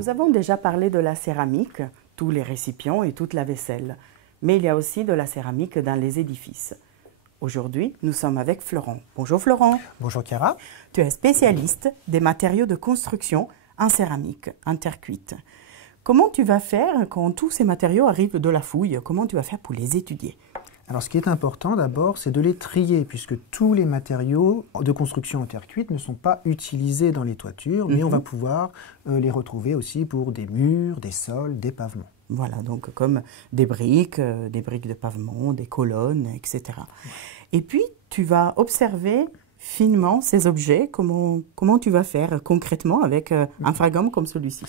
Nous avons déjà parlé de la céramique, tous les récipients et toute la vaisselle. Mais il y a aussi de la céramique dans les édifices. Aujourd'hui, nous sommes avec Florent. Bonjour Florent. Bonjour Chiara. Tu es spécialiste des matériaux de construction en céramique, en terre cuite. Comment tu vas faire quand tous ces matériaux arrivent de la fouille? Comment tu vas faire pour les étudier? Alors ce qui est important d'abord, c'est de les trier, puisque tous les matériaux de construction en terre cuite ne sont pas utilisés dans les toitures, mais on va pouvoir les retrouver aussi pour des murs, des sols, des pavements. Voilà, donc comme des briques de pavement, des colonnes, etc. Et puis, tu vas observer finement ces objets, comment tu vas faire concrètement avec un fragment comme celui-ci.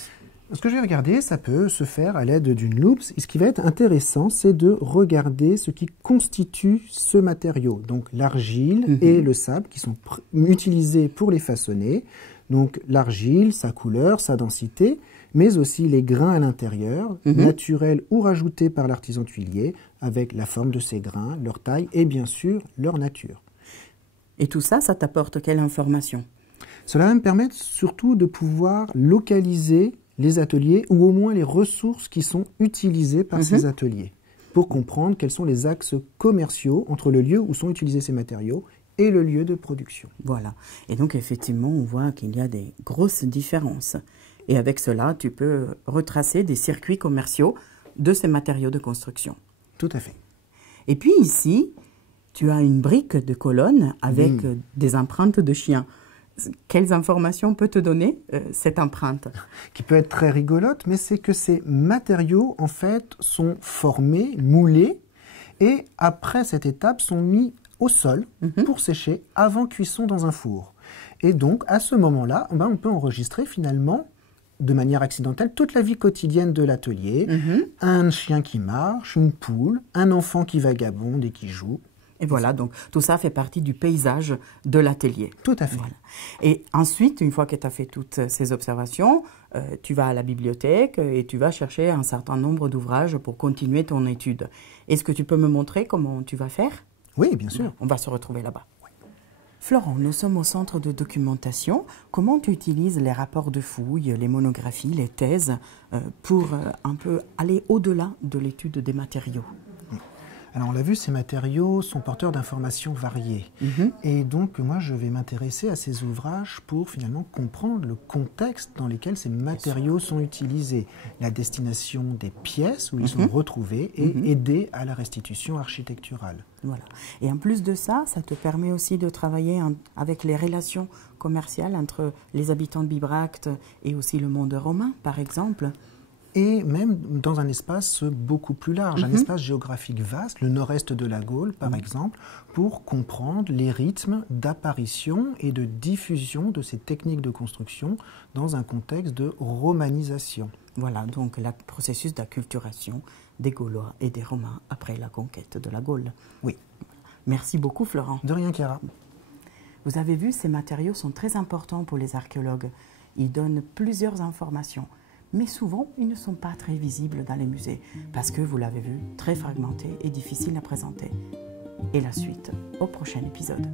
Ce que je vais regarder, ça peut se faire à l'aide d'une loupe. Et ce qui va être intéressant, c'est de regarder ce qui constitue ce matériau. Donc l'argile et le sable qui sont utilisés pour les façonner. Donc l'argile, sa couleur, sa densité, mais aussi les grains à l'intérieur, naturels ou rajoutés par l'artisan tuilier, avec la forme de ces grains, leur taille et bien sûr leur nature. Et tout ça, ça t'apporte quelle information? Cela va me permettre surtout de pouvoir localiser les ateliers ou au moins les ressources qui sont utilisées par ces ateliers pour comprendre quels sont les axes commerciaux entre le lieu où sont utilisés ces matériaux et le lieu de production. Voilà. Et donc effectivement, on voit qu'il y a des grosses différences. Et avec cela, tu peux retracer des circuits commerciaux de ces matériaux de construction. Tout à fait. Et puis ici, tu as une brique de colonne avec des empreintes de chiens. Quelles informations peut te donner cette empreinte? Qui peut être très rigolote, mais c'est que ces matériaux, en fait, sont formés, moulés, et après cette étape, sont mis au sol pour sécher avant cuisson dans un four. Et donc, à ce moment-là, on peut enregistrer finalement, de manière accidentelle, toute la vie quotidienne de l'atelier. Un chien qui marche, une poule, un enfant qui vagabonde et qui joue. Et voilà, donc tout ça fait partie du paysage de l'atelier. Tout à fait. Voilà. Et ensuite, une fois que tu as fait toutes ces observations, tu vas à la bibliothèque et tu vas chercher un certain nombre d'ouvrages pour continuer ton étude. Est-ce que tu peux me montrer comment tu vas faire? Oui, bien sûr. On va se retrouver là-bas. Florent, nous sommes au centre de documentation. Comment tu utilises les rapports de fouilles, les monographies, les thèses pour un peu aller au-delà de l'étude des matériaux? Alors on l'a vu, ces matériaux sont porteurs d'informations variées. Et donc moi je vais m'intéresser à ces ouvrages pour finalement comprendre le contexte dans lequel ces matériaux sont utilisés, la destination des pièces où ils sont retrouvés et aider à la restitution architecturale. Voilà. Et en plus de ça, ça te permet aussi de travailler avec les relations commerciales entre les habitants de Bibracte et aussi le monde romain, par exemple. Et même dans un espace beaucoup plus large, un espace géographique vaste, le nord-est de la Gaule par exemple, pour comprendre les rythmes d'apparition et de diffusion de ces techniques de construction dans un contexte de romanisation. Voilà, donc le processus d'acculturation des Gaulois et des Romains après la conquête de la Gaule. Oui. Merci beaucoup Florent. De rien Chiara. Vous avez vu, ces matériaux sont très importants pour les archéologues. Ils donnent plusieurs informations. Mais souvent, ils ne sont pas très visibles dans les musées, parce que, vous l'avez vu, très fragmentés et difficiles à présenter. Et la suite, au prochain épisode.